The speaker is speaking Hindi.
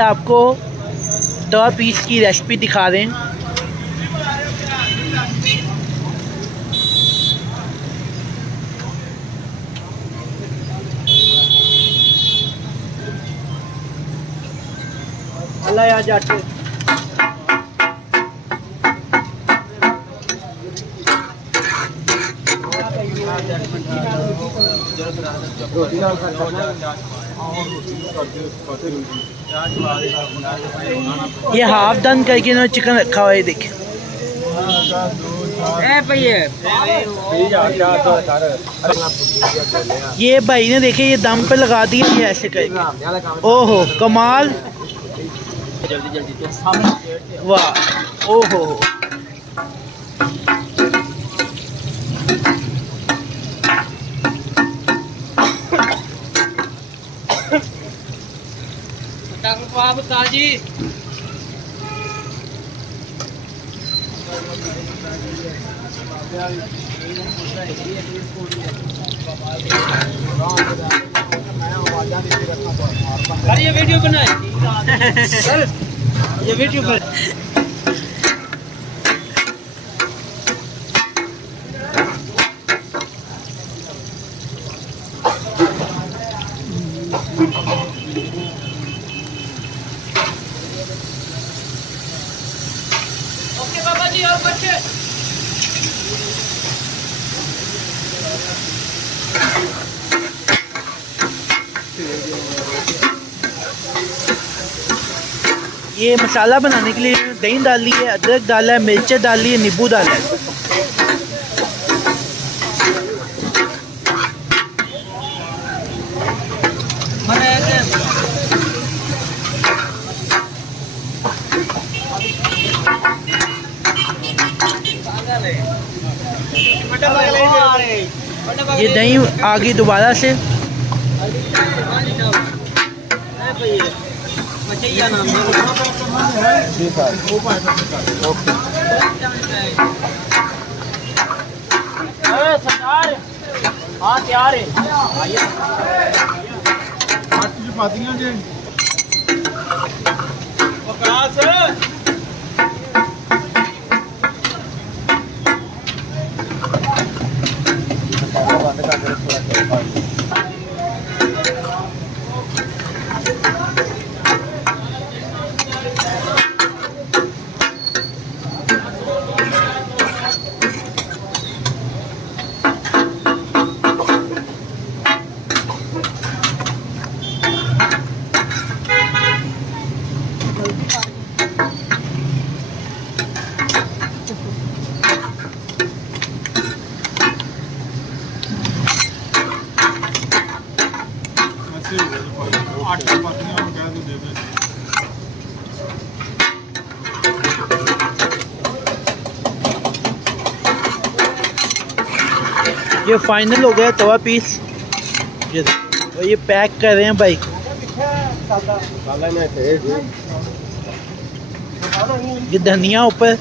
आपको तवा पीस की रेसिपी दिखा रहे हैं। अल्लाह यार जाते ये हाफ डन करके इन्होंने चिकन रखा हुआ है, देखिए। ये भाई ने देखिए ये दम पे लगा दिया, ये ऐसे करके। ओहो कमाल, वाह, ओहो जी। ये वीडियो बनाए ये वीडियो पर ओके बाबा जी और बच्चे। ये मसाला बनाने के लिए दही डाली है, अदरक डाला है, मिर्चें डाली है, नींबू डाला है। ये दही आ गई दोबारा से। सरदार हाँ तैयार है, ये फाइनल हो गया तवा पीस। और ये पैक कर रहे हैं भाई। ये धनिया ऊपर,